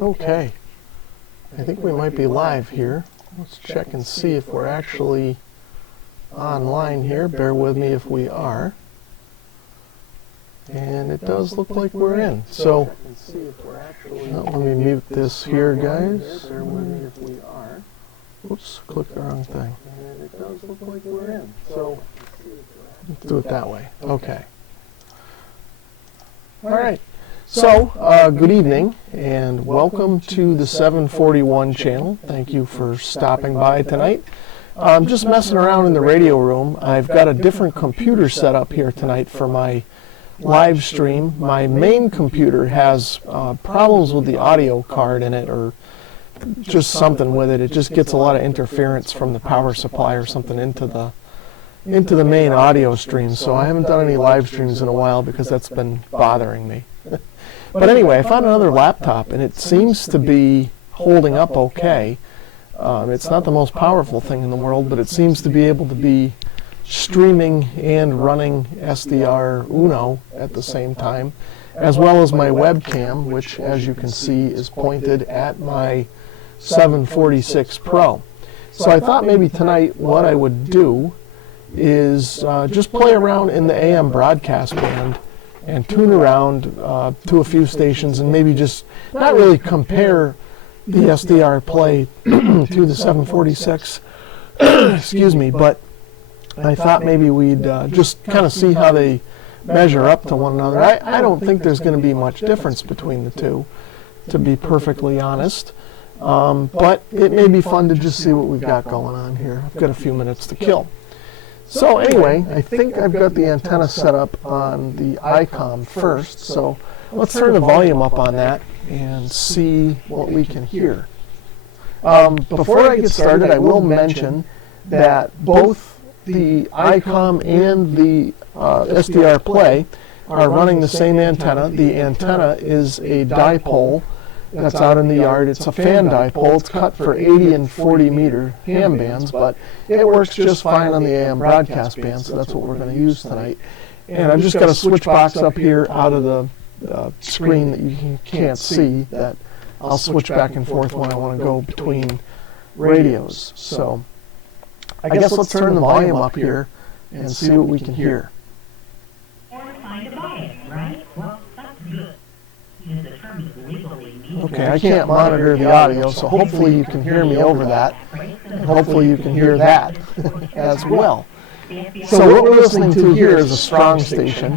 Okay, I think we might be live here. Let's check and see if we're actually online here. Bear with me if we are. And it does look like we're in. So, let me mute this here, guys. Bear with me if we are. Oops, clicked the wrong thing. And it does look like we're in. So, let's do it that way. Okay. All right. So, good evening and welcome to the 741 channel. Thank you for stopping by tonight. I'm just messing around in the radio room. I've got a different computer set up here tonight for my live stream. My main computer has problems with the audio card in it, or just something with it. It just gets a lot of interference from the power supply or something into the main audio stream. So I haven't done any live streams in a while because that's been bothering me. But anyway, I found another laptop and it seems to be holding up okay. It's not the most powerful thing in the world, but it seems to be able to be streaming and running SDR at the same time, as well as my webcam, which as you can see is pointed at my 746 Pro. So I thought maybe tonight what I would do is just play around in the AM broadcast band and tune around to a few stations and maybe just not really compare the SDRplay to the 746, excuse me, but I thought maybe we'd just kind of see how they measure up to one another. I don't think there's going to be much difference between the two, to be perfectly honest, but it may be fun to just see what we've got going on here. I've got a few minutes to kill. So anyway, I think I've got the antenna set up on the Icom first, so let's turn the volume up on that and see what we can hear. Before I get started, I will mention that both the Icom and the SDRplay are running the same antenna. The antenna is a dipole that's out in the yard. It's a fan dipole. It's cut for 80 and 40 meter ham bands, but it works just fine on the AM broadcast band, so that's what we're going to use tonight. And I've just got a switch box up here out of the screen that you can't see that I'll switch back and forth when I want to go between radios. So I guess let's turn the volume up here and see what we can hear. Okay, I can't monitor the audio, so hopefully you can hear me over that, and hopefully you can hear that as well. So what we're listening to here is a strong station.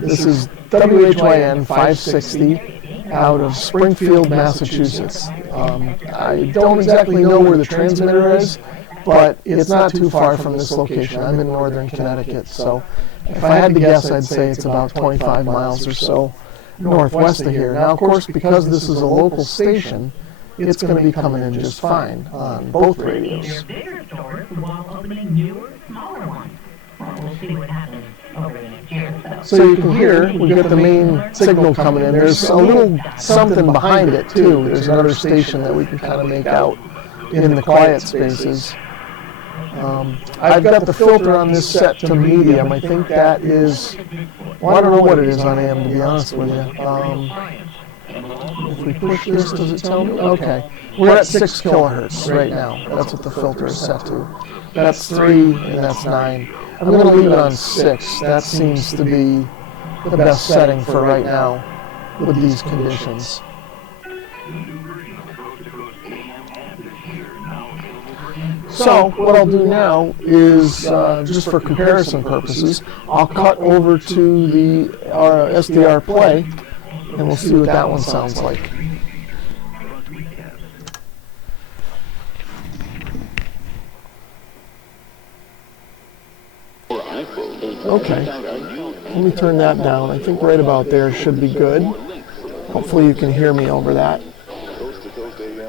This is WHYN 560 out of Springfield, Massachusetts. I don't exactly know where the transmitter is, but it's not too far from this location. I'm in northern Connecticut, so if I had to guess, I'd say it's about 25 miles or so northwest of here. Now, of course, because this is a local station, it's going to be coming in just fine on both radios. So you can hear, we've got the main signal coming in. There's a little something behind it, too. There's another station that we can kind of make out in the quiet spaces. I've got the filter on this set to medium. I think that is, well, I don't know what it is on AM, to be honest with you. If we push this, does it tell me? Okay. We're at 6 kilohertz right now. That's what the filter is set to. That's 3 and that's 9. I'm going to leave it on 6. That seems to be the best setting for right now with these conditions. So what I'll do now is, just for comparison purposes, I'll cut over to the SDRplay, and we'll see what that one sounds like. Okay, let me turn that down. I think right about there should be good. Hopefully you can hear me over that.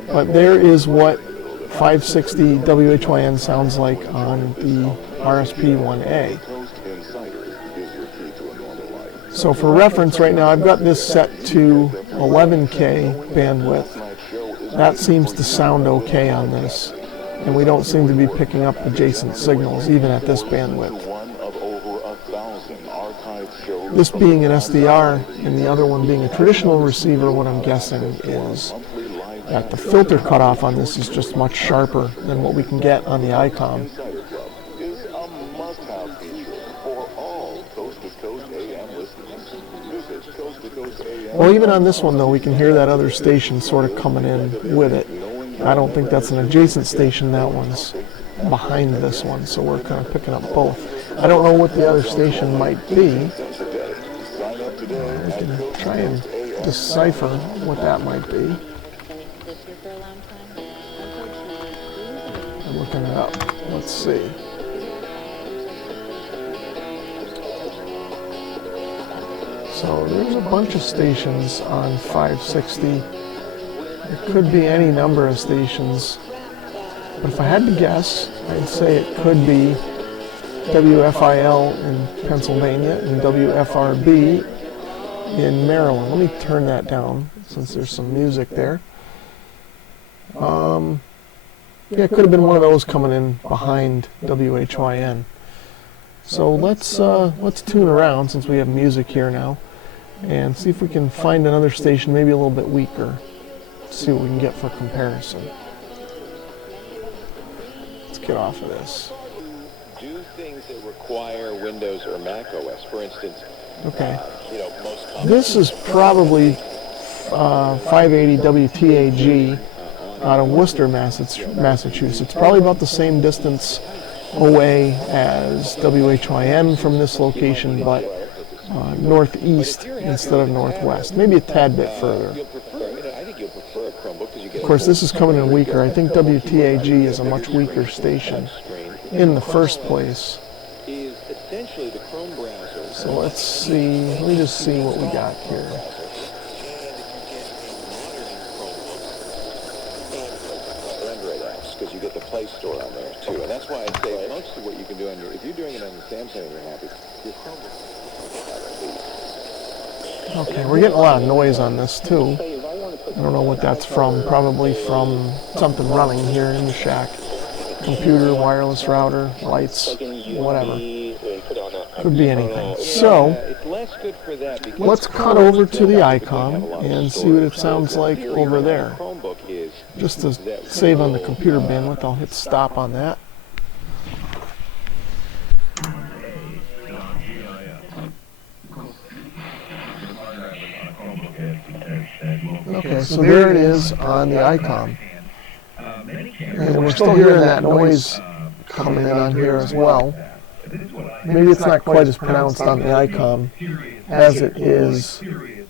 But there is what 560 WHYN sounds like on the RSP1A. So for reference right now, I've got this set to 11K bandwidth. That seems to sound okay on this, and we don't seem to be picking up adjacent signals even at this bandwidth. This being an SDR and the other one being a traditional receiver, what I'm guessing is that the filter cutoff on this is just much sharper than what we can get on the Icom. Well, even on this one, though, we can hear that other station sort of coming in with it. I don't think that's an adjacent station. That one's behind this one, so we're kind of picking up both. I don't know what the other station might be. We can try and decipher what that might be. I'm looking it up. Let's see. So there's a bunch of stations on 560. It could be any number of stations. But if I had to guess, I'd say it could be WFIL in Pennsylvania and WFRB in Maryland. Let me turn that down since there's some music there. Yeah, it could have been one of those coming in behind WHYN. So let's tune around since we have music here now and see if we can find another station maybe a little bit weaker. See what we can get for comparison. Let's get off of this. Do things that require Windows or Mac OS, for instance. Okay. This is probably 580 WTAG out of Worcester, Massachusetts. Probably about the same distance away as WHYN from this location, but northeast instead of northwest. Maybe a tad bit further. Of course, this is coming in weaker. I think WTAG is a much weaker station in the first place. So let's see. Let me just see what we got here. Because you get the Play Store on there too, and that's why I say most of what you can do on your, if you're doing it on the Samsung and you're happy, your Chromebook. Okay, we're getting a lot of noise on this too. I don't know what that's from. Probably from something running here in the shack. Computer, wireless router, lights, whatever. Could be anything. So let's cut over to the Icom and see what it sounds like over there. Just to save on the computer bandwidth, I'll hit stop on that. Okay, so there it is on the Icom. And we're still hearing that noise coming in on here as well. Maybe it's not quite as pronounced on the Icom as it is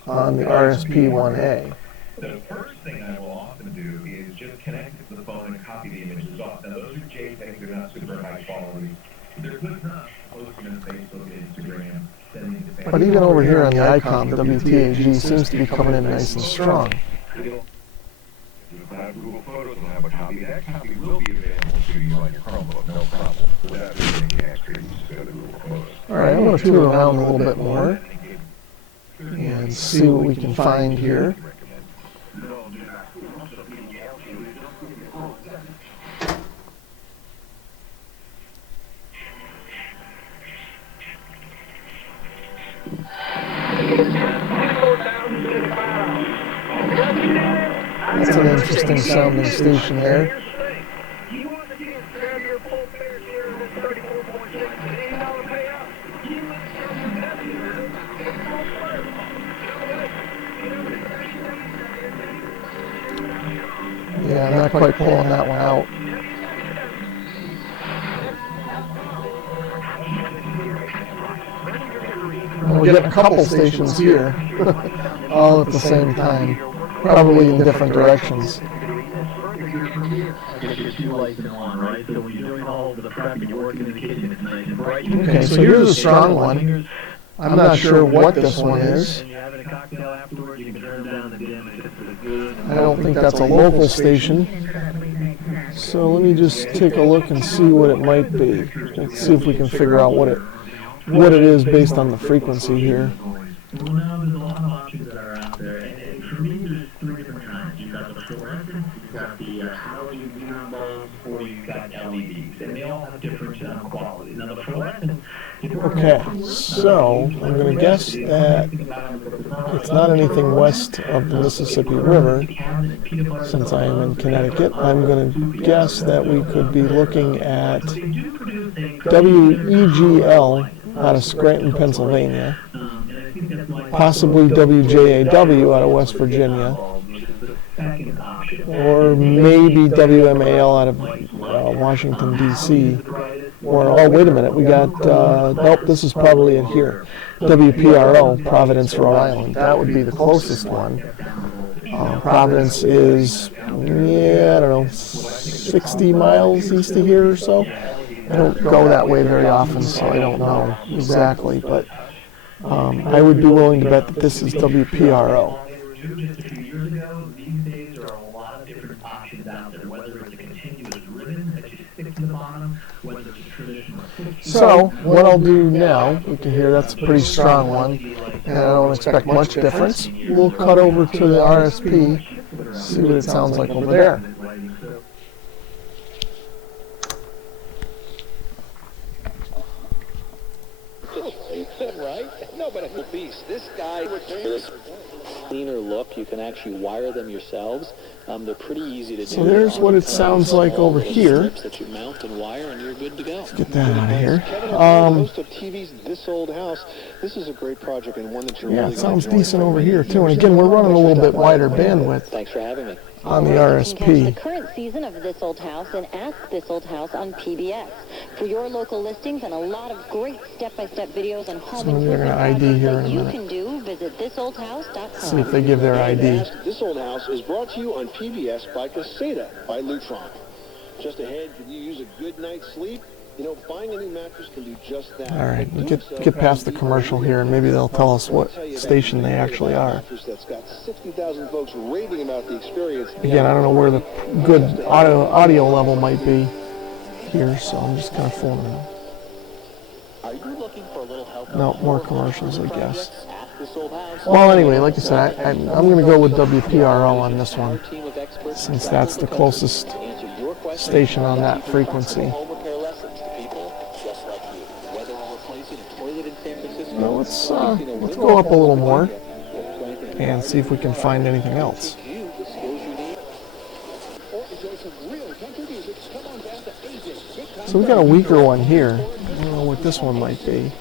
on the RSP1A. The first thing I will often do is just connect it to the phone and copy the images off. Now those are JPEGs, they're not super high quality. They're good enough. Post them to Facebook, Instagram, sending to family. But even over here on the Icom, WTAG seems to be coming in nice and strong. Google Photos will have a copy. That copy will be available to you on your Chromebook, no problem. Without using extra, you just go to Google Photos. Alright, I'm going to tool around a little bit more and see what we can find here. That's an interesting sounding station there. Yeah, I'm not quite pulling that one out. We're getting a couple stations here, all at the same time, probably in different directions. Okay, so here's a strong one. I'm not sure what this one is. I don't think that's a local station. So let me just take a look and see what it might be. Let's see if we can figure out what it is based on the frequency here. Well, now there's a lot of options that are out there, and for me, there's three different kinds. You've got the fluorescent, you've got the halogen neon bulbs, or you've got LEDs, and they all have different qualities. Now, the fluorescent, Okay, so I'm going to guess that it's not anything west of the Mississippi River. Since I am in Connecticut, I'm going to guess that we could be looking at WEGL out of Scranton, Pennsylvania, possibly WJAW out of West Virginia, or maybe WMAL out of Washington, D.C., or, oh, wait a minute, we got, nope, this is probably it here, WPRO, Providence, Rhode Island. That would be the closest one. Providence is, yeah, I don't know, 60 miles east of here or so. I don't go that way very often, so I don't know exactly, but I would be willing to bet that this is WPRO. Just a few years ago, these days there are a lot of different options out there, whether it's a continuous ribbon that you stick to the bottom, whether it's a traditional. So, what I'll do now, you can hear that's a pretty strong one, and I don't expect much difference. We'll cut over to the RSP, see what it sounds like over there. Right? No, but it's a beast. This guy would cleaner look. You can actually wire them yourselves. They're pretty easy to do. So there's what it sounds like over here. That you mount and wire, and you're good to go. Let's get that out of here. host of TV's This Old House. This is a great project and one that you're Yeah, it sounds decent over here too. And again, we're running a little bit wider bandwidth Thanks for having me. on the The RSP. current season of This Old House and Ask This Old House on PBS. For your local listings and a lot of great step-by-step videos on home So they're improvement gonna ID projects here that in a you minute. can do, visit thisoldhouse.com. See if they give their ID. This Old House is brought to you on PBS by Caseta by Lutron. Just ahead, can you use a good night's sleep? You know, buying a new mattress can do just that. All right, we'll get past the commercial here, and maybe they'll tell us what station they actually are. That's got 60,000 folks raving about the experience. Again, I don't know where the good audio level might be here, so I'm just kind of fooling around. Are you looking for a little help? No, more commercials, I guess. Ask This Old House. Well, anyway, like I said, I'm going to go with WPRO on this one, Our team of experts since that's the closest answer your questions. station on that frequency. Home repair lessons to people just like you. Whether we're replacing a toilet in San Francisco. Now let's go up a little more and see if we can find anything else. So we got a weaker one here. I don't know what this one might be.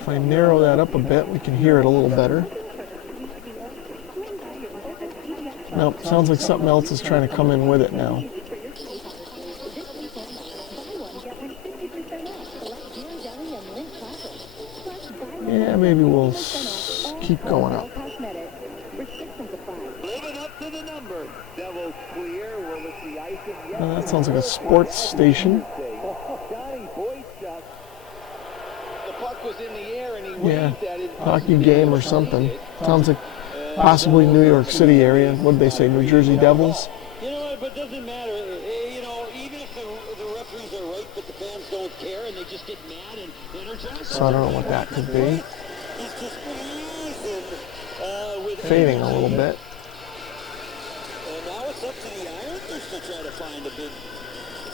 If I narrow that up a bit, we can hear it a little better. Nope, sounds like something else is trying to come in with it now. Yeah, maybe we'll keep going up. That sounds like a sports station. Yeah, hockey game or something. Sounds like possibly New York City area. What did they say, New Jersey Devils? You know, but it doesn't matter. You know, even if the referees are right, but the fans don't care and they just get mad and energized. So I don't know what that could be. It's just with Fading a little bit. And now it's up to the Islanders to try to find a big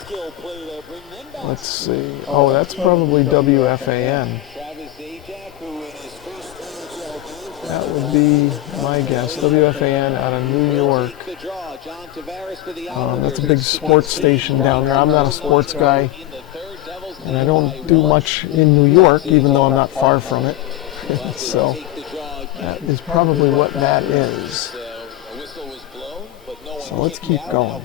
skill play to bring them back. Let's see. Oh, that's probably WFAN. Travis Zajac, who in his first NHL game, That would be my guess. WFAN out of New York. the draw. John Tavares for the That's a big sports station down there. I'm not a sports guy, and I don't do much in New York, even though I'm not far from it. So that is probably what that is. So let's keep going.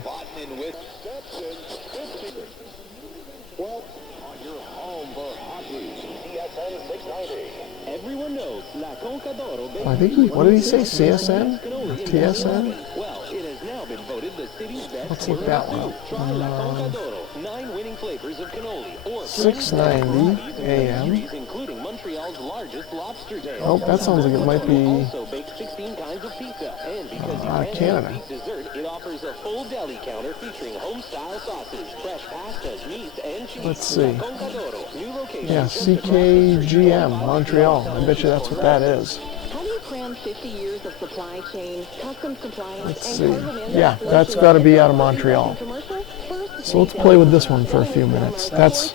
Everyone knows La Concadoro. I think what did he say? CSN? Or TSN? Well, it has now been voted the city's best. Let's look that one up. Try La Concadoro, 9 winning flavors of cannoli, or 6:90 a.m. including Montreal's largest lobster tail. Oh, that sounds like it might be Also baked 16 kinds of pizza, and because out of you Canada. can't eat dessert, it offers a full deli counter featuring home-style sausage, fresh pastas, meats, and cheese. Let's see. La Concadoro, new location. Yeah, CKGM, Montreal. I bet you that's what that is. How do you cram 50 years of supply chain, customs compliance, Let's and see. cargo management Yeah, that's got to be out of Montreal. commercial? First, So let's play with this one for a few minutes. That's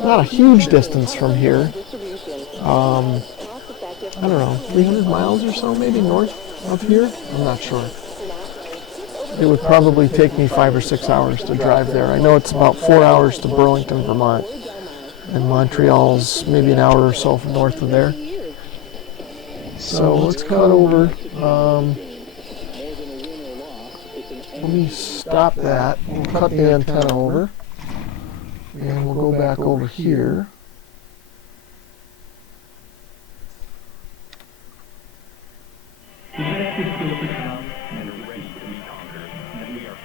not a huge distance from here. I don't know, 300 miles or so maybe north of here? I'm not sure. It would probably take me 5 or 6 hours to drive there. I know it's about 4 hours to Burlington, Vermont. And Montreal's maybe an hour or so north of there. So let's cut over. Let me stop that. We'll cut the antenna over. And we'll go back over here.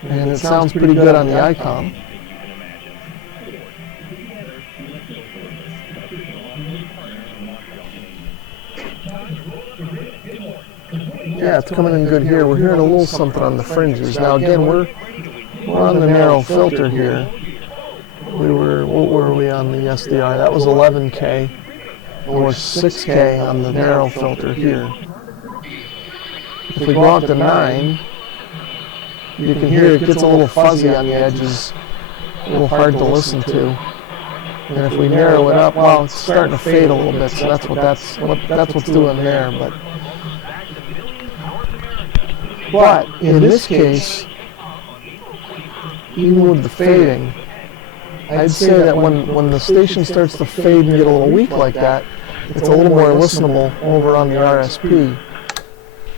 And it sounds pretty good on the Icom. Yeah, it's coming in good here. We're hearing a little something on the fringes. Now again, we're on the narrow filter here. What were we on the SDR? That was 11K or 6K on the narrow filter here. If we go out to 9, you can hear it gets a little fuzzy on the edges, a little hard to listen to. And if we narrow it up, well, it's starting to fade a little bit, so that's what's doing there. But in this case, even with the fading, I'd say that when the station starts to fade and get a little weak like that, it's a little more listenable over on the RSP.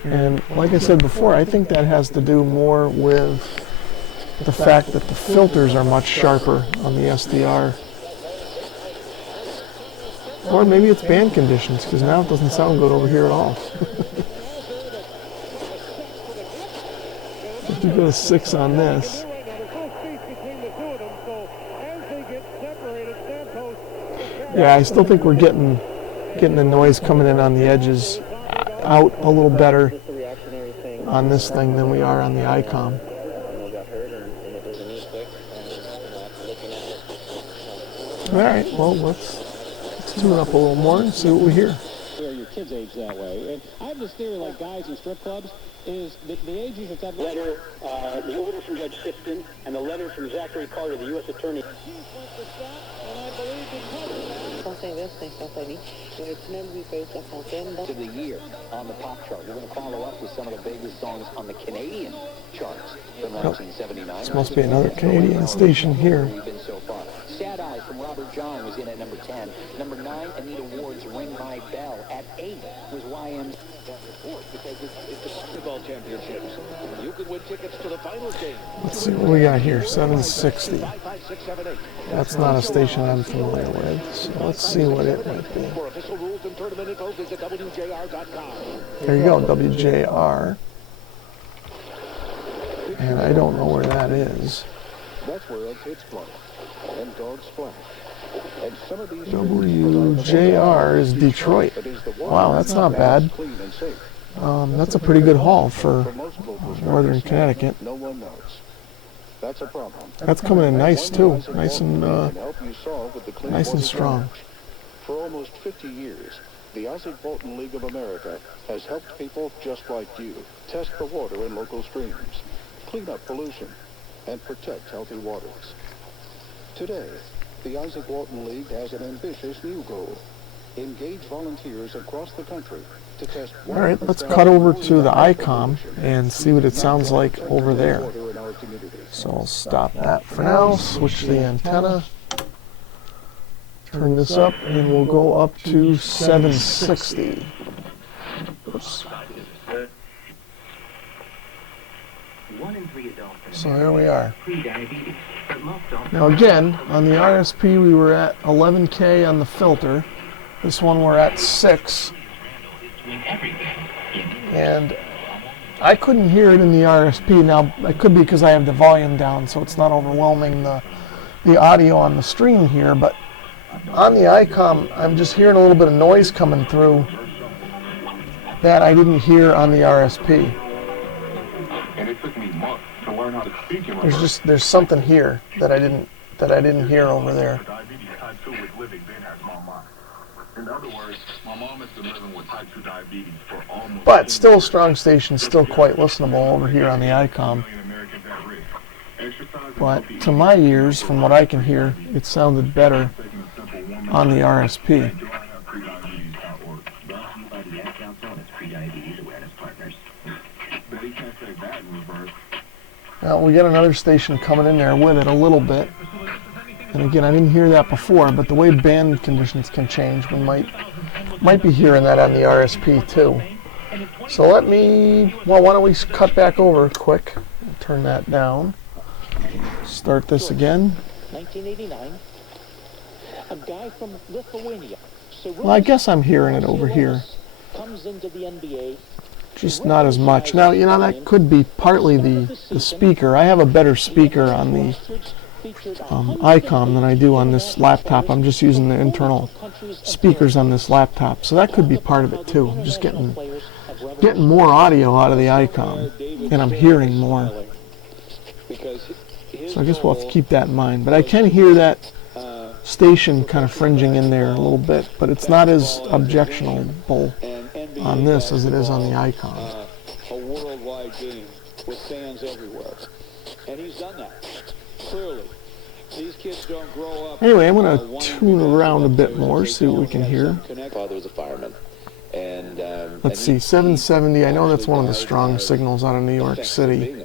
And like I said before, I think that has to do more with the fact that the filters are much sharper on the SDR. Or maybe it's band conditions, because now it doesn't sound good over here at all. If you go to 6 on this. Yeah, I still think we're getting the noise coming in on the edges out a little better on this thing than we are on the Icom. Alright, well, let's tune up a little more and see what we hear. Your kids age that way. And I have this theory, like guys in strip clubs, is the ages of that letter, the order from Judge Sifton, and the letter from Zachary Carter, the U.S. Attorney. To the year on the pop chart. We're going to follow up with some of the biggest songs on the Canadian charts from 1979. This must be another Canadian station here. Sad Eyes from Robert John was in at number 10. Number 9, Anita Ward's Ring My Bell. At 8 was YM's because it's the football championships. You could win tickets to the final game. Let's see what we got here. 760. That's not a station I'm familiar with. So let's see what it might be. For official rules and tournament info, visit WJR.com. There you go, WJR. And I don't know where that is. That's where egg hits play and dogs splash. And some of these WJR is Detroit. Wow, that's not bad. That's a pretty good haul for northern Connecticut. No one knows. That's a problem. That's coming in nice too, nice and strong. For almost 50 years, the Isaac Bolton League of America has helped people just like you test the water in local streams, clean up pollution, and protect healthy waters. Today, the Isaac Walton League has an ambitious new goal. Engage volunteers across the country to test. All right, let's cut over to the Icom and see what it sounds like over there. So I'll stop that for now, switch the antenna, turn this up, and we'll go up to 760. Oops. So there we are. Now again, on the RSP we were at 11K on the filter. This one we're at 6. And I couldn't hear it in the RSP. Now, it could be because I have the volume down, so it's not overwhelming the audio on the stream here. But on the Icom, I'm just hearing a little bit of noise coming through that I didn't hear on the RSP. And it took me months to learn how to speak in There's something here that I didn't hear over there. Diabetes type 2 with living then as my mom. In other words, my mom has been living with type 2 diabetes for almost. But still a strong station, still quite listenable over here on the Icom. But to my ears, from what I can hear, it sounded better on the RSP. Well, we got another station coming in there with it a little bit. And again, I didn't hear that before, but the way band conditions can change, we might be hearing that on the RSP too. So let me, well, why don't we cut back over quick, turn that down, start this again. 1989. A guy from Lithuania. Well, I guess I'm hearing it over here. Comes into the NBA. Just not as much. Now, you know, that could be partly the speaker. I have a better speaker on the Icom than I do on this laptop. I'm just using the internal speakers on this laptop. So that could be part of it too. I'm just getting more audio out of the Icom, and I'm hearing more. So I guess we'll have to keep that in mind. But I can hear that station kind of fringing in there a little bit, but it's not as objectionable on this as it is on the Icom. A worldwide game with fans everywhere. And he's done that. Clearly. These kids don't grow up. Anyway, I'm going to tune around a bit more, see what we can hear. Father was a fireman. And let's see, 770. I know that's one of the strong signals out of New York City.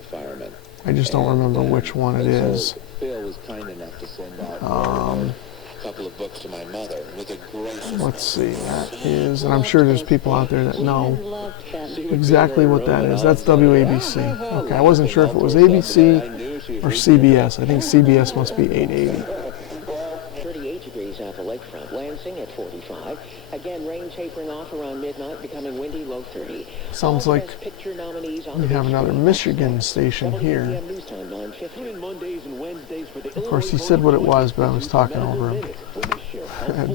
I just don't remember which one it is. Bill was kind enough to send out a couple of books to my mother. It was a great. Let's see, that is, and I'm sure there's people out there that know exactly what that is. That's WABC. Okay, I wasn't sure if it was ABC or CBS. I think CBS must be 880. 38 degrees off the lakefront. Lansing at 45. Again, rain tapering off around midnight, becoming windy, low 30. Sounds like we have another Michigan station here. Of course, he said what it was, but I was talking over him.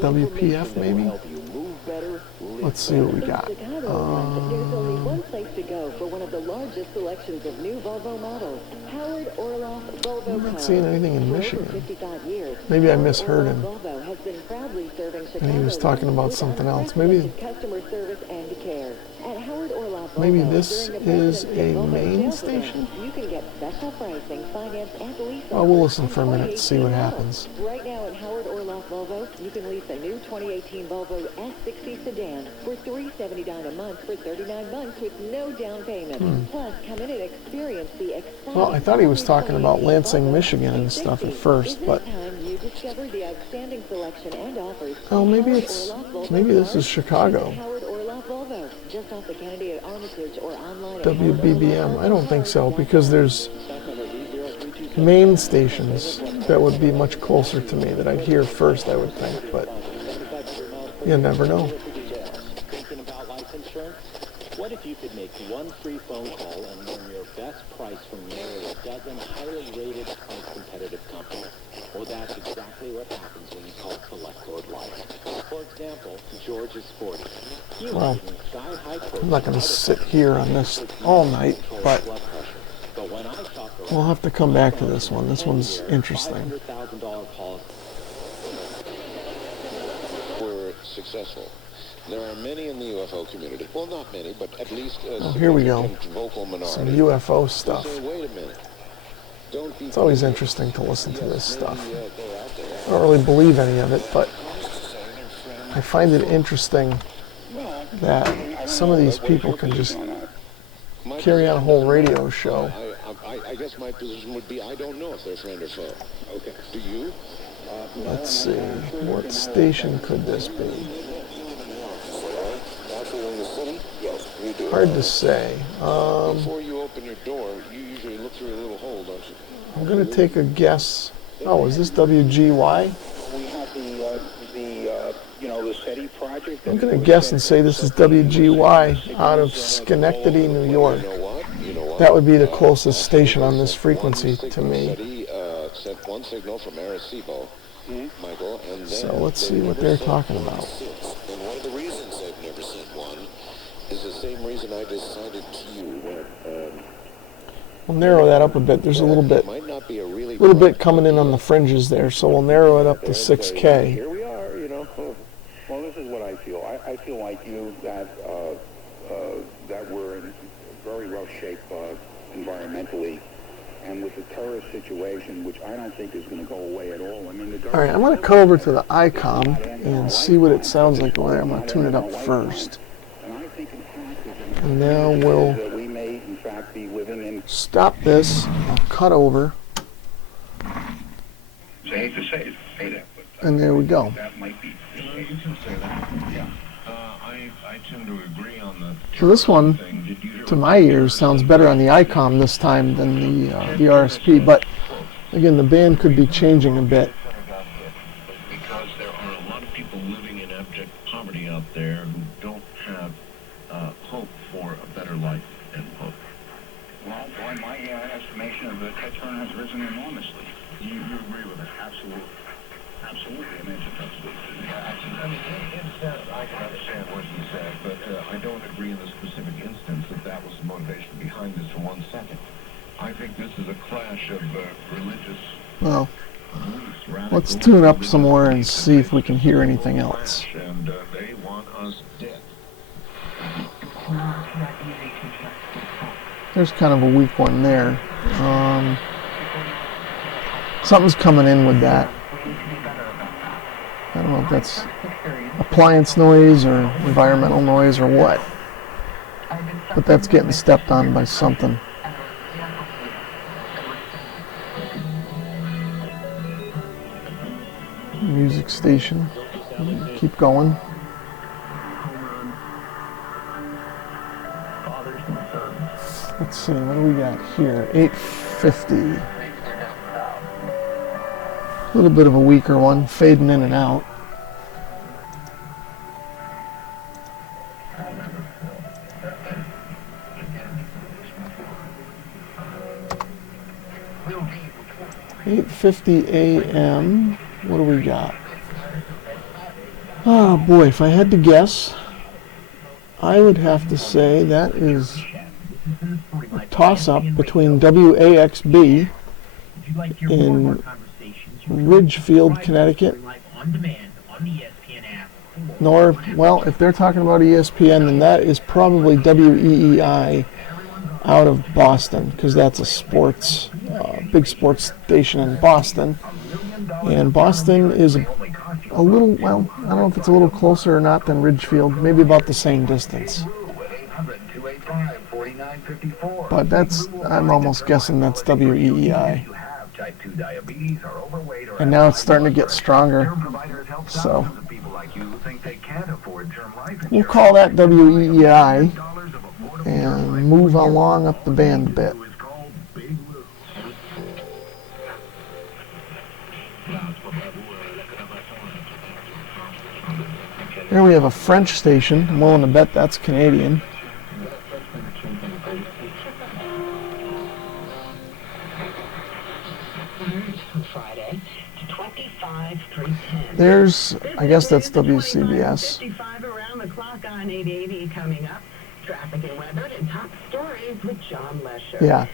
WPF, maybe? Let's see what we got. There's only one place to go for one of the largest selections of new Volvo models. Howard Orloff Volvo. I'm not seeing anything in Michigan. Maybe I misheard him. And he was talking about something else. Maybe this is a main station? Well, we'll listen for a minute, see what happens. Right now at Howard Orloff Volvo, you can lease a new 2018 Volvo S60 sedan for $370 down a month for 39 months with no down payment. Plus, come in and experience the exciting. Well, I thought he was talking about Lansing, Michigan and stuff at first, but oh, maybe this is Chicago. WBBM. I don't think so, because there's main stations that would be much closer to me that I'd hear first, I would think, but you never know. What if you could make one free phone call and learn your best price from nearly a dozen highly rated, price-competitive companies? Well, that's exactly what happens when you call Select Road Life. For example, George is 40. Well, I'm not going to sit here on this all night, but we'll have to come back to this one. This one's interesting. We're successful. There are many in the UFO community. Well, not many, but at least oh, here we go. Some UFO stuff. It's always interesting to listen to this stuff. I don't really believe any of it, but I find it interesting that some of these people can just carry on a whole radio show. I guess my position would be I don't know if they're friend or foe. Okay. Do you? Let's see. What station could this be? Hard to say. Before you open your door, you usually look through a little hole, don't you? I'm going to take a guess. Oh, is this WGY? We have the SETI project. I'm going to guess and say this is WGY out of Schenectady, New York. That would be the closest station on this frequency to me. SETI sent one signal from Arecibo, Michael, and then so let's see what they're talking about. And one of the reasons they've never sent one is the same reason I decided to you. We'll narrow that up a bit. There's a little bit coming in on the fringes there, so we'll narrow it up to 6K. Here we are, Well, this is what I feel. I feel like you that we're in very rough shape environmentally, and with the terrorist situation, which I don't think is going to go away at all. I mean, all right, I'm going to come over to the Icom and see what it sounds like over there. I'm going to tune it up first. And now we'll stop this, cut over, and there we go. So this one, to my ears, sounds better on the Icom this time than the RSP, but again, the band could be changing a bit. Because there are a lot of people living in abject poverty out there who don't have hope for a better life, end quote. Well, boy, my estimation of the Ted Turner has risen enormously. You agree with it? Absolutely. Absolutely, I mean, it's absolutely. Yeah, absolutely. I mean, I can understand what he said, but I don't agree in the specific instance that was the motivation behind this for 1 second. I think this is a clash of religious... Well, let's tune up some more and see if we can hear anything else. And they want us dead. There's kind of a weak one there. Something's coming in with that. I don't know if that's appliance noise or environmental noise or what. But that's getting stepped on by something. Music station. Keep going. Let's see, what do we got here? 850. A little bit of a weaker one, fading in and out. $8:50 a.m. What do we got? Oh boy, if I had to guess, I would have to say that is a toss-up between WAXB in Ridgefield, Connecticut, nor, well, if they're talking about ESPN, then that is probably WEEI out of Boston, because that's a sports, big sports station in Boston. And Boston is a little, well, I don't know if it's a little closer or not than Ridgefield, maybe about the same distance. But that's, I'm almost guessing that's WEEI. And now it's starting to get stronger, so we'll call that WEEI and move along up the band a bit. Here we have a French station. I'm willing to bet that's Canadian. There's, I guess that's WCBS. Around the clock on 880 coming up. Traffic and weather and top stories with John Lesher. Yeah.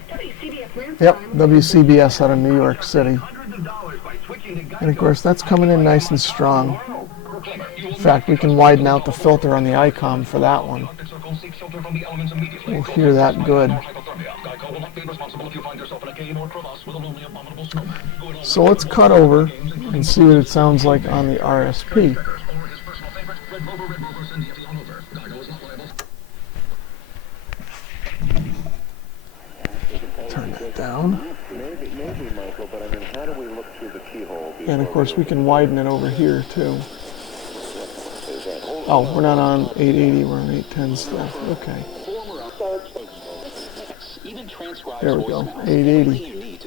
Yep, WCBS out of New York City. And of course, that's coming in nice and strong. In fact, we can widen out the filter on the Icom for that one. We'll hear that good. So let's cut over and see what it sounds like on the RSP. Turn that down. And of course we can widen it over here too. Oh, we're not on 880, we're on 810 still. Okay. There we go, 880.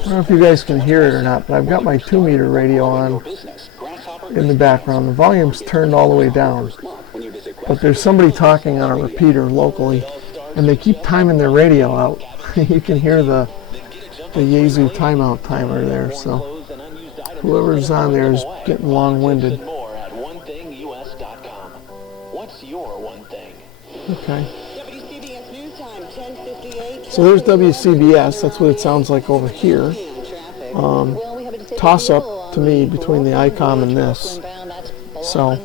I don't know if you guys can hear it or not, but I've got my 2-meter radio on in the background. The volume's turned all the way down. But there's somebody talking on a repeater locally, and they keep timing their radio out. You can hear the Yazoo timeout timer there, so whoever's on there is getting long-winded. Okay. So there's WCBS, that's what it sounds like over here. Toss-up to me between the Icom and this. So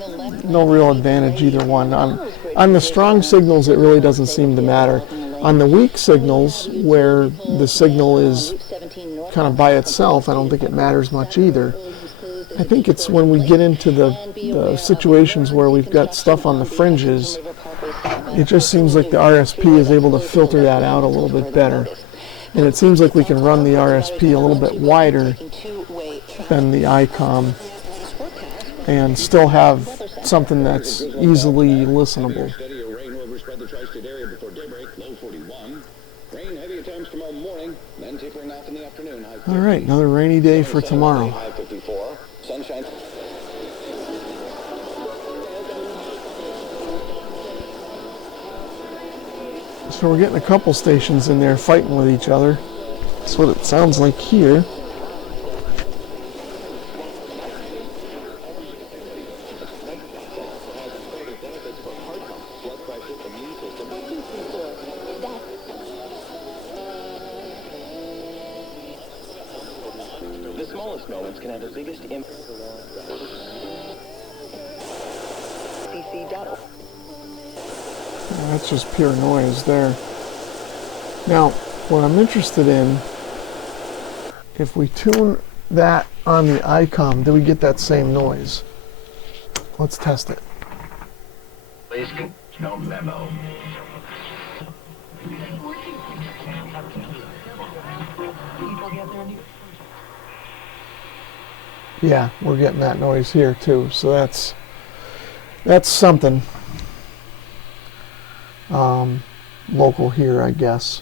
no real advantage either one. On the strong signals, it really doesn't seem to matter. On the weak signals, where the signal is kind of by itself, I don't think it matters much either. I think it's when we get into the situations where we've got stuff on the fringes, it just seems like the RSP is able to filter that out a little bit better. And it seems like we can run the RSP a little bit wider than the Icom and still have something that's easily listenable. All right, another rainy day for tomorrow. So we're getting a couple stations in there fighting with each other. That's what it sounds like here. The smallest moments can have the biggest impact. That's just pure noise there. Now, what I'm interested in, if we tune that on the Icom, do we get that same noise? Let's test it. Please, no memo. Yeah, we're getting that noise here too, so that's something. Local here, I guess.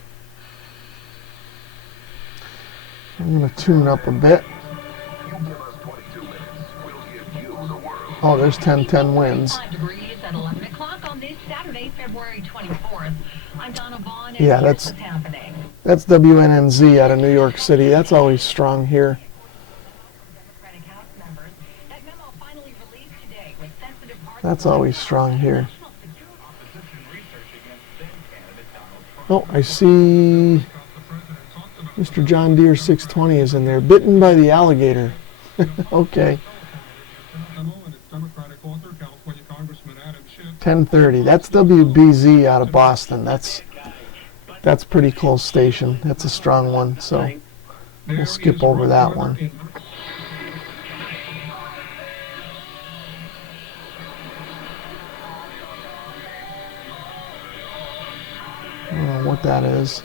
I'm going to tune up a bit. Oh, there's 10-10 winds. Yeah, that's WNNZ out of New York City. That's always strong here. That's always strong here. Oh, I see Mr. John Deere 620 is in there. Bitten by the alligator. Okay. 1030. That's WBZ out of Boston. That's pretty close station. That's a strong one, so we'll skip over that one. I don't know what that is.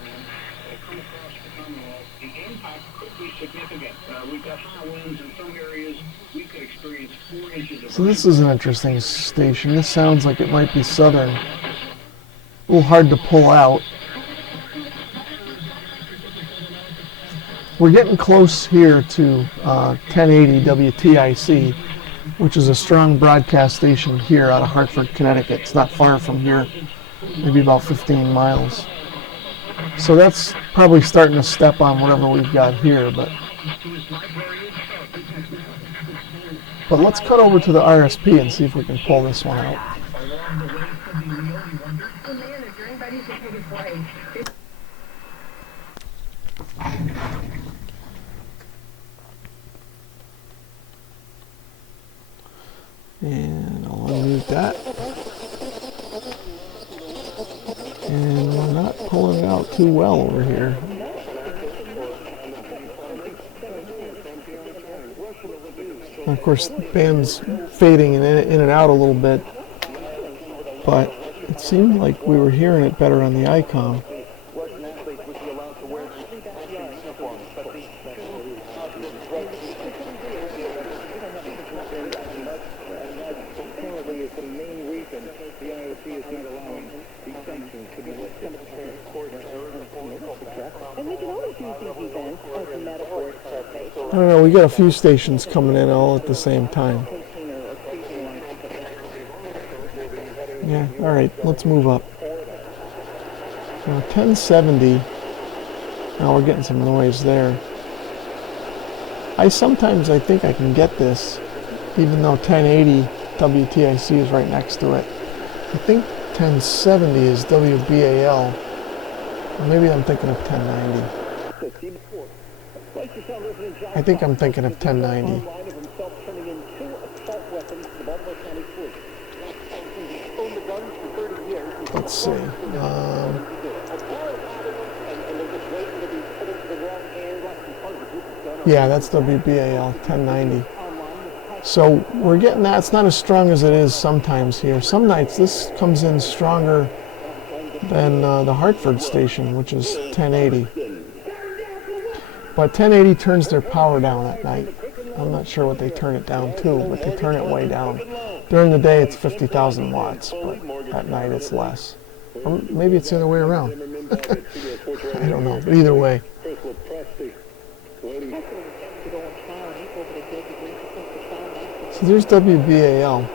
The impact could be significant. We've got high winds in some areas. We could experience 4 inches of So this is an interesting station. This sounds like it might be southern. A little hard to pull out. We're getting close here to 1080 WTIC, which is a strong broadcast station here out of Hartford, Connecticut. It's not far from here. Maybe about 15 miles. So that's probably starting to step on whatever we've got here, but let's cut over to the RSP and see if we can pull this one out. And I'll unmute that. And we're not pulling it out too well over here. And of course, the band's fading in and out a little bit, but it seemed like we were hearing it better on the Icom. I don't know, we got a few stations coming in all at the same time. Yeah, alright, let's move up. Now 1070, now we're getting some noise there. I think I can get this, even though 1080 WTIC is right next to it. I think 1070 is WBAL. Or maybe I'm thinking of 1090. I think I'm thinking of 1090. Let's see. Yeah, that's WBAL 1090. So we're getting that. It's not as strong as it is sometimes here. Some nights this comes in stronger than the Hartford station, which is 1080. But 1080 turns their power down at night. I'm not sure what they turn it down to, but they turn it way down. During the day it's 50,000 watts, but at night it's less. Or maybe it's the other way around. I don't know, but either way. So there's WBAL.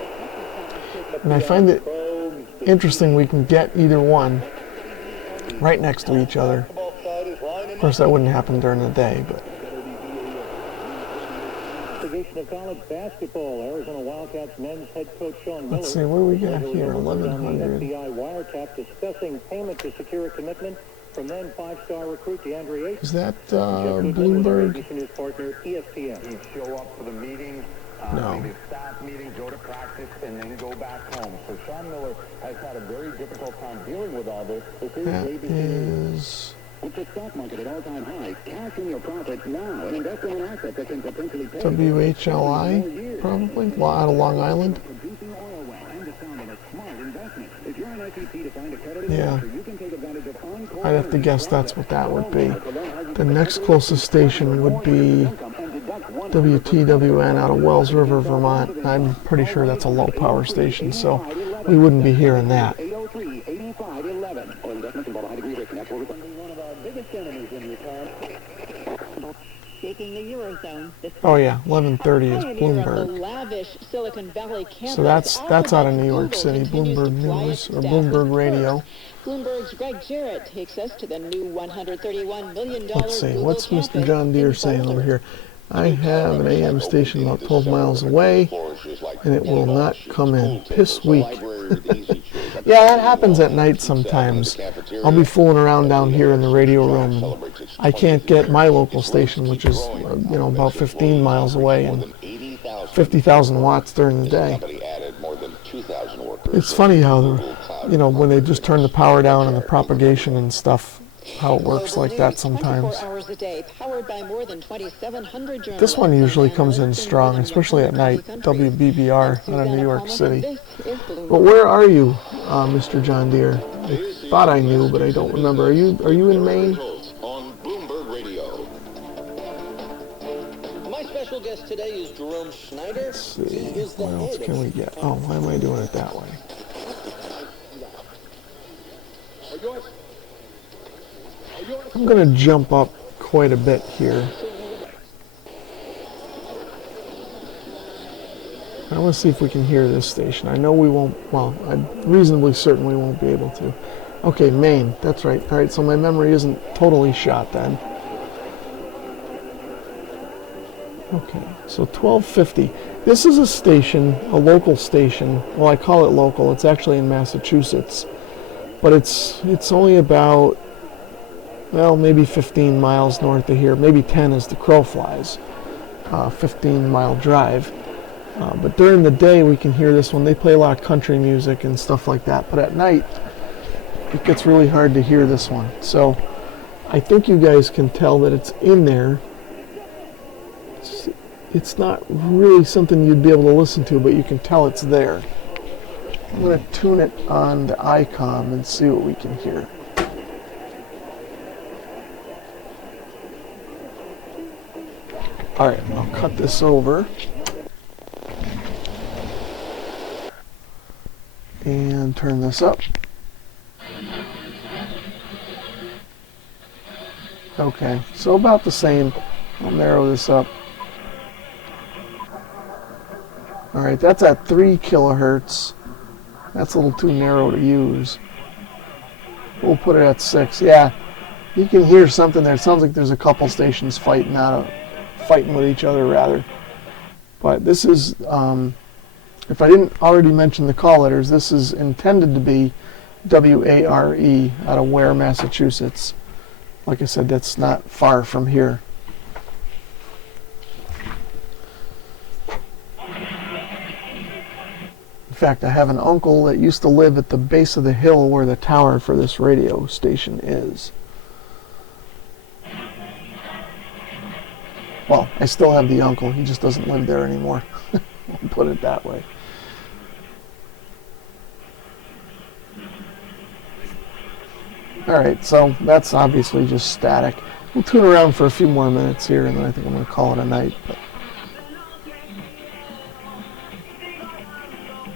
And I find it interesting we can get either one right next to each other. Of course, that wouldn't happen during the day, but. Let's see, what do we got here? 1100. Is that Bloomberg? No. Maybe a staff meeting, go to practice, and then go back home. So Sean Miller has had a very difficult time dealing with all this. That is... With the stock market at all-time highs, cash in your profits now and invest in an asset that can potentially pay. WHLI, probably, out of Long Island. Yeah. I'd have to guess that's what that would be. The next closest station would be WTWN out of Wells River, Vermont. I'm pretty sure that's a low power station, so we wouldn't be hearing that. Oh yeah, 1130 is Bloomberg. So that's out of New York City, Bloomberg News or Bloomberg Radio. Bloomberg's Greg Jarrett takes us to the new $131 million. Let's see, what's Mr. John Deere saying over here? I have an AM station about 12 miles away, and it will not come in. Piss weak. Yeah, that happens at night sometimes. I'll be fooling around down here in the radio room, and I can't get my local station, which is about 15 miles away, and 50,000 watts during the day. It's funny how when they just turn the power down and the propagation and stuff, how it works like that sometimes. This one usually comes in strong, especially at night, WBBR out of New York City. But where are you, Mr. John Deere? I thought I knew, but I don't remember. Are you in Maine? On Bloomberg Radio. My special guest today is Jerome Schneider. Let's see, what else can we get? Oh, why am I doing it that way? I'm going to jump up quite a bit here. I want to see if we can hear this station. I know we won't, well, I'm reasonably certain we won't be able to. Okay, Maine, that's right. All right, so my memory isn't totally shot then. Okay, so 1250. This is a station, a local station. Well, I call it local. It's actually in Massachusetts. But it's only about, well, maybe 15 miles north of here, maybe 10 as the crow flies, 15-mile drive. But during the day we can hear this one. They play a lot of country music and stuff like that, but at night it gets really hard to hear this one. So I think you guys can tell that it's in there. It's not really something you'd be able to listen to, but you can tell it's there. I'm going to tune it on the Icom and see what we can hear. Alright, I'll cut this over. And turn this up. Okay, so about the same. I'll narrow this up. Alright, that's at 3 kilohertz. That's a little too narrow to use. We'll put it at 6. Yeah, you can hear something there. It sounds like there's a couple stations fighting with each other, rather. But this is, if I didn't already mention the call letters, this is intended to be WARE out of Ware, Massachusetts. Like I said, that's not far from here. In fact, I have an uncle that used to live at the base of the hill where the tower for this radio station is. Well, I still have the uncle. He just doesn't live there anymore. Put it that way. Alright, so that's obviously just static. We'll tune around for a few more minutes here, and then I think I'm going to call it a night. But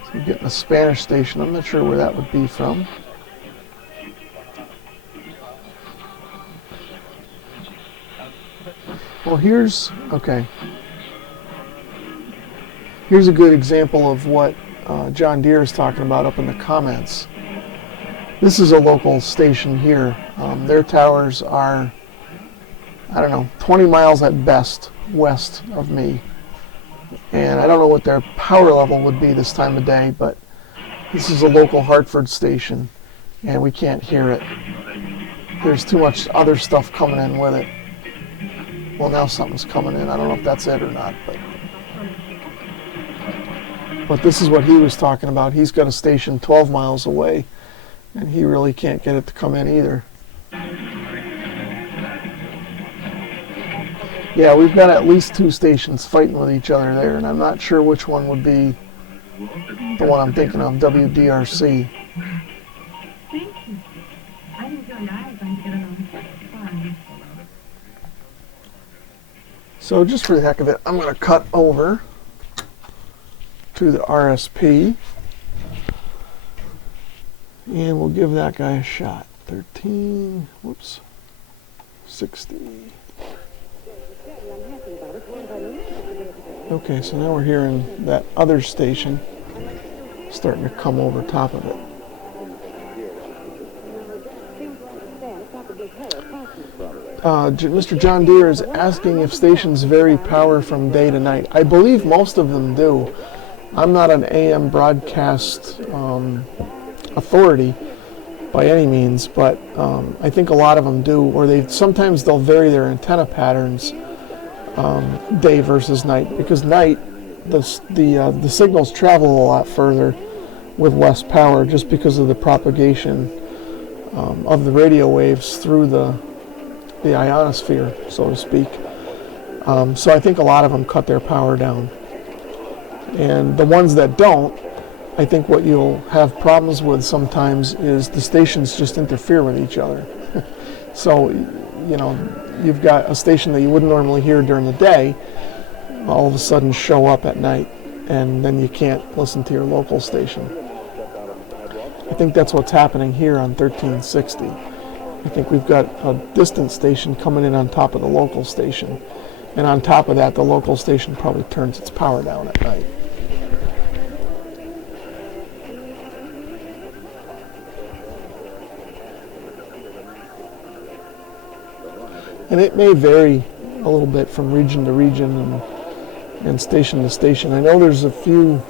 so we're getting a Spanish station. I'm not sure where that would be from. Well, here's a good example of what John Deere is talking about up in the comments. This is a local station here. Their towers are, I don't know, 20 miles at best west of me. And I don't know what their power level would be this time of day, but this is a local Hartford station, and we can't hear it. There's too much other stuff coming in with it. Well, now something's coming in. I don't know if that's it or not, but this is what he was talking about. He's got a station 12 miles away, and he really can't get it to come in either. Yeah, we've got at least 2 stations fighting with each other there, and I'm not sure which one would be the one I'm thinking of, WDRC. So just for the heck of it, I'm going to cut over to the RSP, and we'll give that guy a shot. 60. Okay, so now we're hearing that other station starting to come over top of it. Mr. John Deere is asking if stations vary power from day to night. I believe most of them do. I'm not an AM broadcast authority by any means, but I think a lot of them do, or sometimes they'll vary their antenna patterns day versus night, because night the signals travel a lot further with less power just because of the propagation of the radio waves through the ionosphere, so to speak. So I think a lot of them cut their power down. And the ones that don't, I think what you'll have problems with sometimes is the stations just interfere with each other. So, you know, you've got a station that you wouldn't normally hear during the day all of a sudden show up at night, and then you can't listen to your local station. I think that's what's happening here on 1360. I think we've got a distant station coming in on top of the local station. And on top of that, the local station probably turns its power down at night. And it may vary a little bit from region to region and station to station. I know there's a few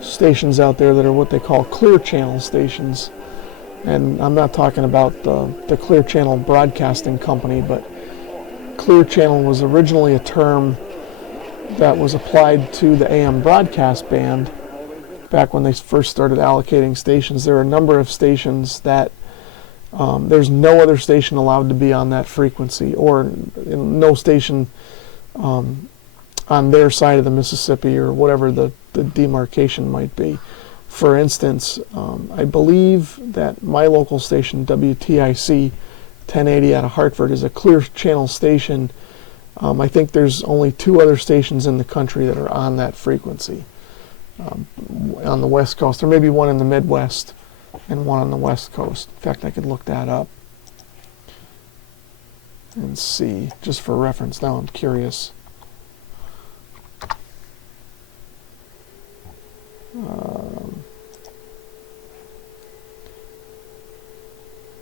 stations out there that are what they call clear channel stations. And I'm not talking about the Clear Channel Broadcasting Company, but Clear Channel was originally a term that was applied to the AM broadcast band back when they first started allocating stations. There are a number of stations that there's no other station allowed to be on that frequency, or no station on their side of the Mississippi, or whatever the demarcation might be. For instance, I believe that my local station, WTIC 1080 out of Hartford, is a clear channel station. I think there's only 2 other stations in the country that are on that frequency on the West Coast. There may be one in the Midwest and one on the West Coast. In fact, I could look that up and see, just for reference. Now I'm curious.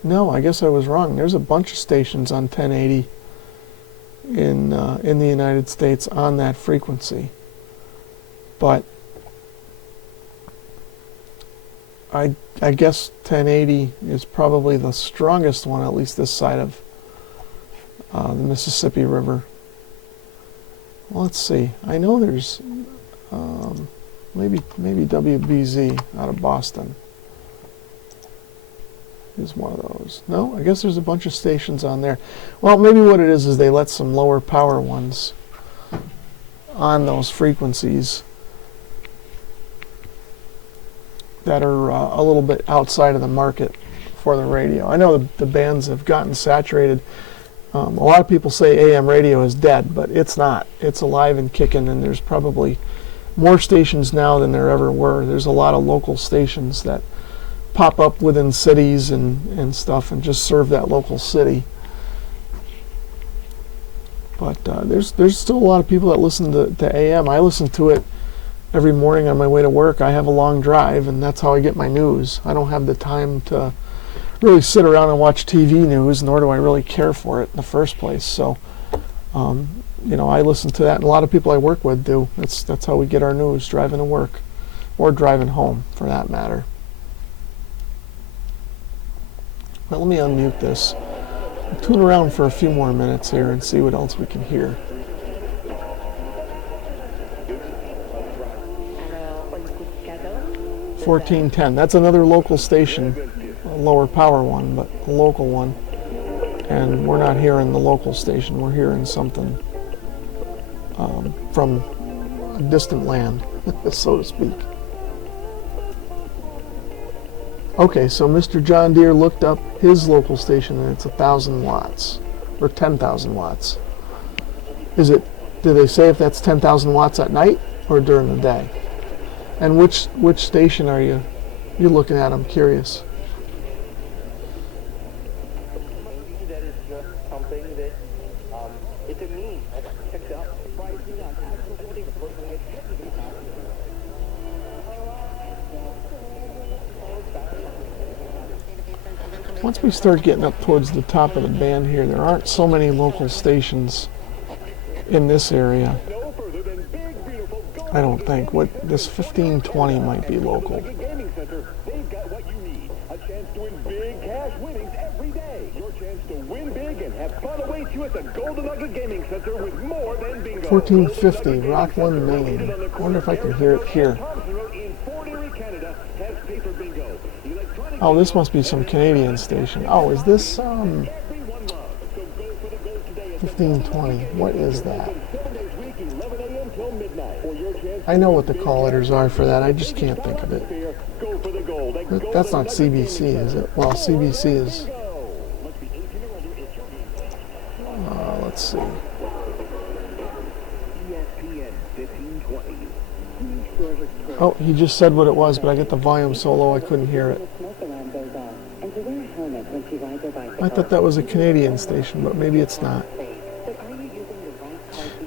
No, I guess I was wrong. There's a bunch of stations on 1080 in the United States on that frequency, but I guess 1080 is probably the strongest one, at least this side of the Mississippi River. Well, let's see. I know there's maybe WBZ out of Boston is one of those. No, I guess there's a bunch of stations on there. Well, maybe what it is they let some lower power ones on those frequencies that are a little bit outside of the market for the radio. I know the bands have gotten saturated. A lot of people say AM radio is dead, but it's not. It's alive and kicking, and there's probably more stations now than there ever were. There's a lot of local stations that pop up within cities and stuff and just serve that local city. But there's still a lot of people that listen to AM. I listen to it every morning on my way to work. I have a long drive, and that's how I get my news. I don't have the time to really sit around and watch TV news, nor do I really care for it in the first place. So, you know, I listen to that, and a lot of people I work with do. That's how we get our news, driving to work, or driving home, for that matter. But let me unmute this. Tune around for a few more minutes here and see what else we can hear. $14.10. That's another local station, a lower power one, but a local one. And we're not hearing the local station. We're hearing something from a distant land, so to speak. Okay, so Mr. John Deere looked up his local station, and it's 1,000 watts, or 10,000 watts. Is it? Do they say if that's 10,000 watts at night or during the day? And which station are you looking at? I'm curious. That is just something that it's a means. Check out the pricing on absolutely the person that gets it. Once we start getting up towards the top of the band here, there aren't so many local stations in this area. I don't think. This 1520 might be local. They've got what you need. A chance to win big cash winnings every day. Your chance to win big and have fun awaits you at the Golden Nugget Gaming Center with more than bingo. 1450, Rockland, Maine. I wonder if I can hear it here. Oh, this must be some Canadian station. Oh, is this 1520? What is that? I know what the call letters are for that. I just can't think of it. That's not CBC, is it? Well, CBC is... let's see. Oh, he just said what it was, but I get the volume so low I couldn't hear it. I thought that was a Canadian station, but maybe it's not.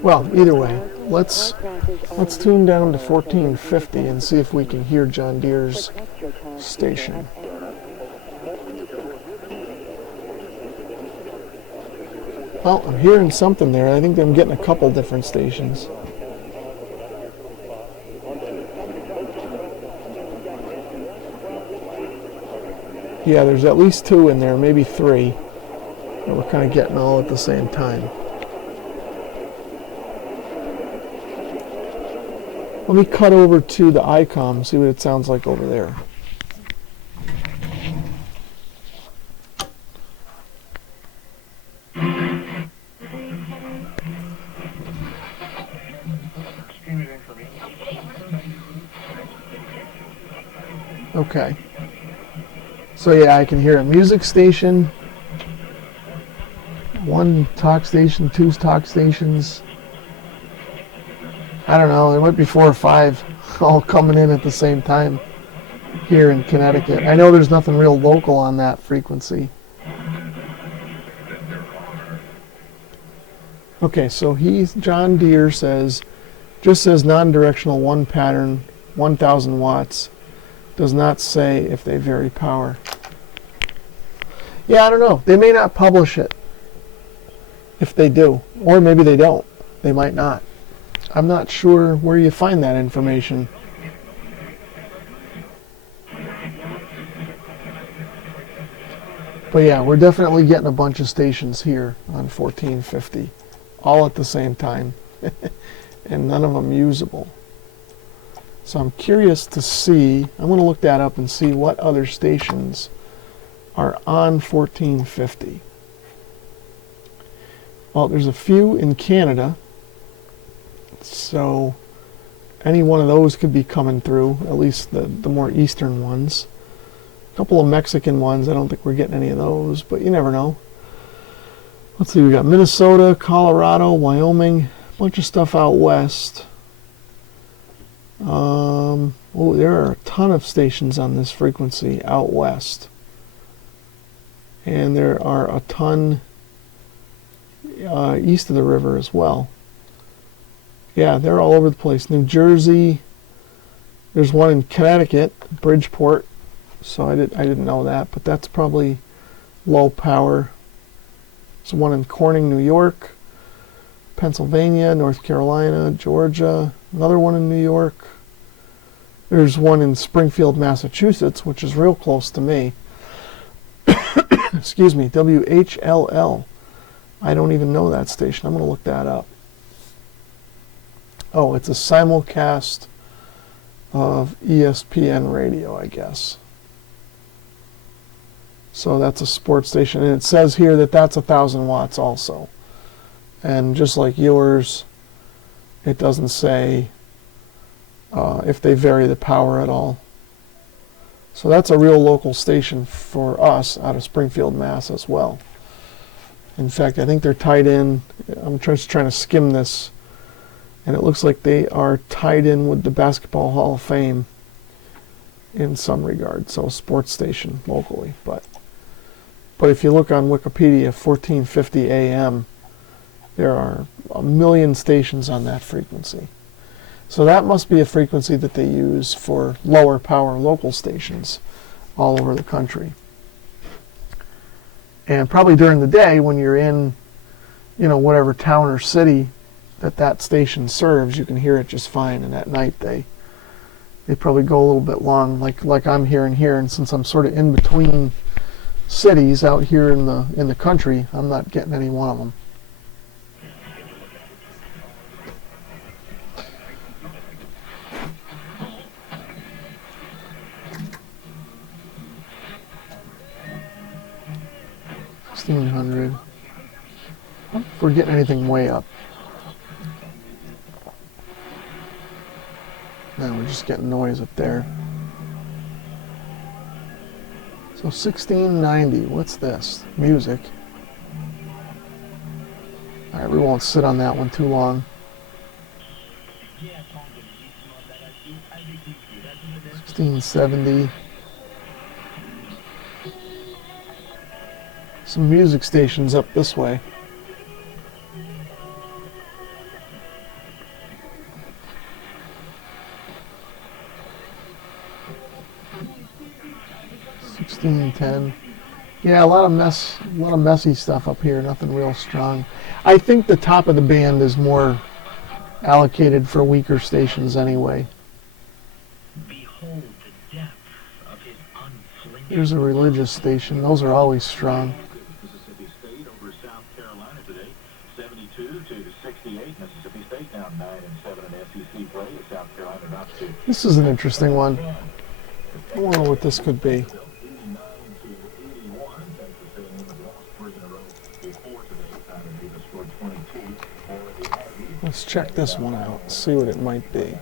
Well, either way, let's tune down to 1450 and see if we can hear John Deere's station. Well, I'm hearing something there. I think I'm getting a couple different stations. Yeah, there's at least two in there, maybe three, that we're kind of getting all at the same time. Let me cut over to the Icom, see what it sounds like over there. Okay. So yeah, I can hear a music station, one talk station, two talk stations. I don't know, there might be 4 or 5 all coming in at the same time here in Connecticut. I know there's nothing real local on that frequency. Okay, so John Deere just says non-directional one pattern, 1,000 watts. Does not say if they vary power. Yeah, I don't know. They may not publish it if they do. Or maybe they don't. They might not. I'm not sure where you find that information. But yeah, we're definitely getting a bunch of stations here on 1450. All at the same time. And none of them usable. So I'm curious to see, I'm going to look that up and see what other stations are on 1450. Well, there's a few in Canada. Let's So any one of those could be coming through, at least the more eastern ones. A couple of Mexican ones, I don't think we're getting any of those, but you never know. Let's see, we got Minnesota, Colorado, Wyoming, a bunch of stuff out west. Oh, there are a ton of stations on this frequency out west. And there are a ton east of the river as well. Yeah, they're all over the place. New Jersey. There's one in Connecticut, Bridgeport. So I didn't know that, but that's probably low power. There's one in Corning, New York, Pennsylvania, North Carolina, Georgia. Another one in New York. There's one in Springfield, Massachusetts, which is real close to me. Excuse me, WHLL. I don't even know that station. I'm going to look that up. Oh, it's a simulcast of ESPN radio, I guess. So that's a sports station. And it says here that that's 1,000 watts also. And just like yours, it doesn't say if they vary the power at all. So that's a real local station for us out of Springfield, Mass. as well. In fact, I think they're tied in. I'm just trying to skim this, and it looks like they are tied in with the Basketball Hall of Fame in some regard. So a sports station locally. But if you look on Wikipedia, 1450 AM, there are a million stations on that frequency. So that must be a frequency that they use for lower power local stations all over the country. And probably during the day when you're in, whatever town or city that station serves, you can hear it just fine. And at night they probably go a little bit long, like I'm hearing here. And since I'm sort of in between cities out here in the country, I'm not getting any one of them. $1,600. If we're getting anything way up. No, we're just getting noise up there. So 1690, what's this? Music. Alright, we won't sit on that one too long. 1670. Some music stations up this way. $16.10. Yeah, a lot of messy stuff up here. Nothing real strong. I think the top of the band is more allocated for weaker stations anyway. Here's a religious station. Those are always strong. Mississippi State over South Carolina today, 72-68. Mississippi State down 9-7 in SEC play. South Carolina up to. This is an interesting one. I wonder what this could be. Let's check this one out, see what it might be.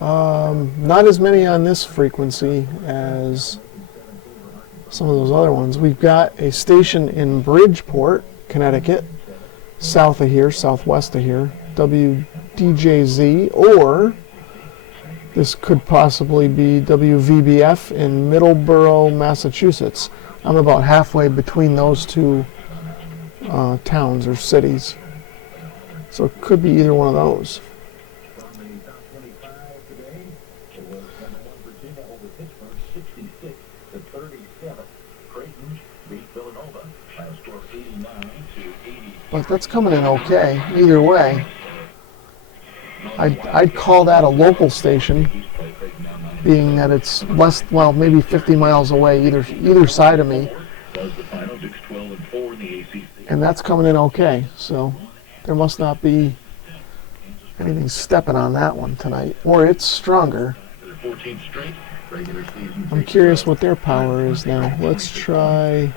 Not as many on this frequency as some of those other ones. We've got a station in Bridgeport, Connecticut, south of here, southwest of here, WDJZ, or this could possibly be WVBF in Middleborough, Massachusetts. I'm about halfway between those two towns or cities. So it could be either one of those. But that's coming in okay, either way. I'd call that a local station, being that it's less, well, maybe 50 miles away either side of me. And that's coming in okay, so there must not be anything stepping on that one tonight. Or it's stronger. I'm curious what their power is now. Let's try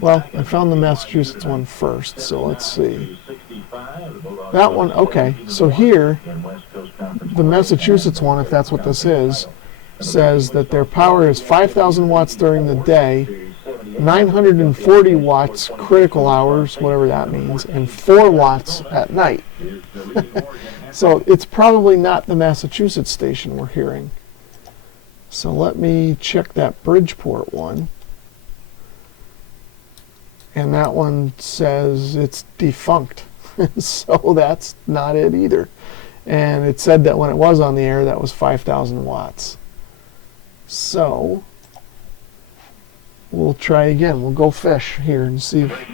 Well, I found the Massachusetts one first, so let's see. That one, okay. So here, the Massachusetts one, if that's what this is, says that their power is 5,000 watts during the day, 940 watts critical hours, whatever that means, and 4 watts at night. So it's probably not the Massachusetts station we're hearing. So let me check that Bridgeport one. And that one says it's defunct. So that's not it either. And it said that when it was on the air, that was 5,000 watts. So we'll try again. We'll go fish here and see. Maybe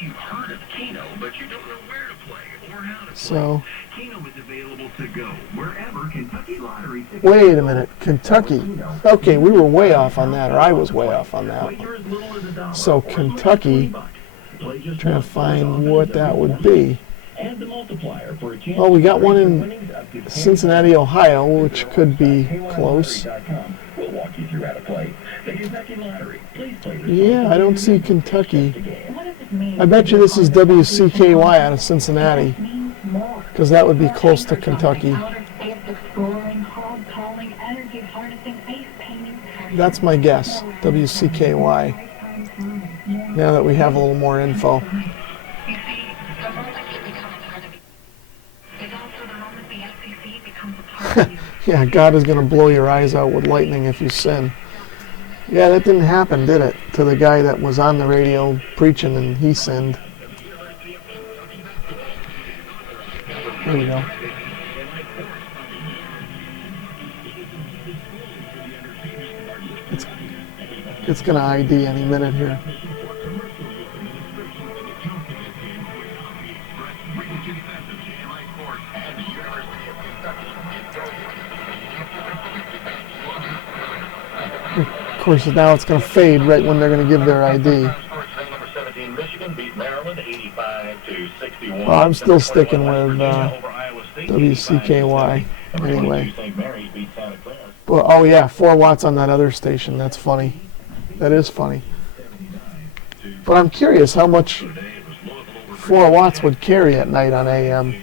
you've heard of Keno, but you don't know where to play or how to play. So Keno is available to go wherever Kentucky Lottery. wait a minute, Kentucky. Okay, we were way off on that, or I was way off on that one. So Kentucky, trying to find what that would be. Well, we got one in Cincinnati, Ohio, which could be close. Yeah, I don't see Kentucky. I bet you this is WCKY out of Cincinnati, because that would be close to Kentucky. That's my guess, WCKY, now that we have a little more info. Yeah, God is going to blow your eyes out with lightning if you sin. Yeah, that didn't happen, did it? To the guy that was on the radio preaching and he sinned. There we go. It's going to ID any minute here. Of course, now it's going to fade right when they're going to give their ID. Well, I'm still sticking with WCKY anyway. Well, oh yeah, 4 watts on that other station. That's funny. That is funny. But I'm curious how much 4 watts would carry at night on AM.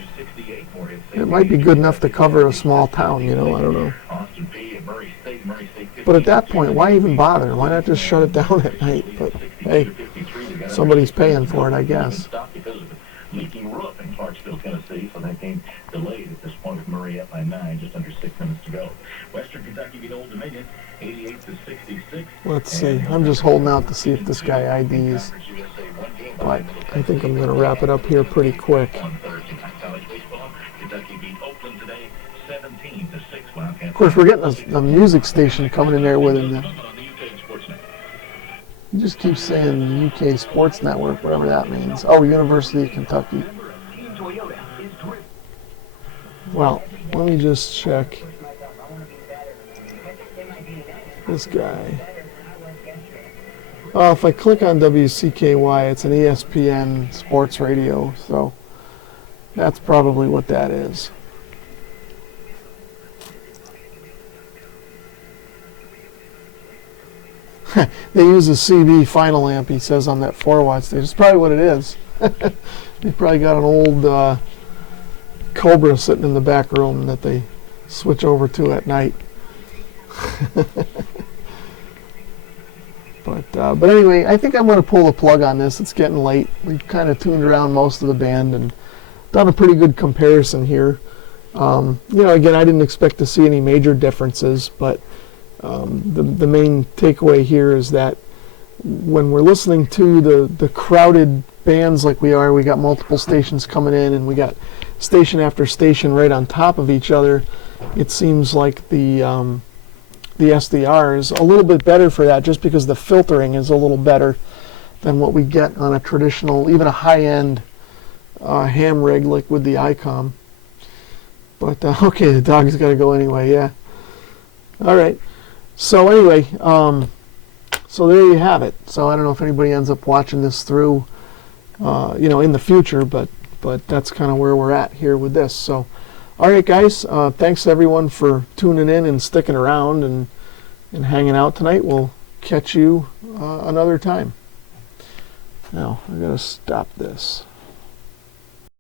It might be good enough to cover a small town, you know, I don't know. But at that point, why even bother? Why not just shut it down at night? But hey, somebody's paying for it, I guess. Leaking roof in Clarksville, Tennessee, so that game delayed at this point with Murray up by 9, just under 6 minutes to go. Western Kentucky beat Old Dominion, 88-66. Let's see. I'm just holding out to see if this guy IDs. But I think I'm going to wrap it up here pretty quick. Of course, we're getting a music station coming in there with him. You just keep saying UK Sports Network, whatever that means. Oh, University of Kentucky. Well, let me just check this guy. Oh, if I click on WCKY, it's an ESPN sports radio, so that's probably what that is. They use a CB final amp, he says, on that 4 watt station. It's probably what it is. They probably got an old Cobra sitting in the back room that they switch over to at night. But anyway, I think I'm going to pull the plug on this. It's getting late. We've kind of tuned around most of the band and done a pretty good comparison here. You know, again, I didn't expect to see any major differences, but the main takeaway here is that when we're listening to the crowded bands like we are, we got multiple stations coming in and we got station after station right on top of each other, it seems like the SDR is a little bit better for that, just because the filtering is a little better than what we get on a traditional, even a high-end ham rig like with the Icom. But okay, the dog's got to go anyway, yeah. All right. So anyway, so there you have it. So I don't know if anybody ends up watching this through, you know, in the future, but that's kind of where we're at here with this. So, all right, guys, thanks everyone for tuning in and sticking around, and and hanging out tonight. We'll catch you another time. Now, I gotta stop this.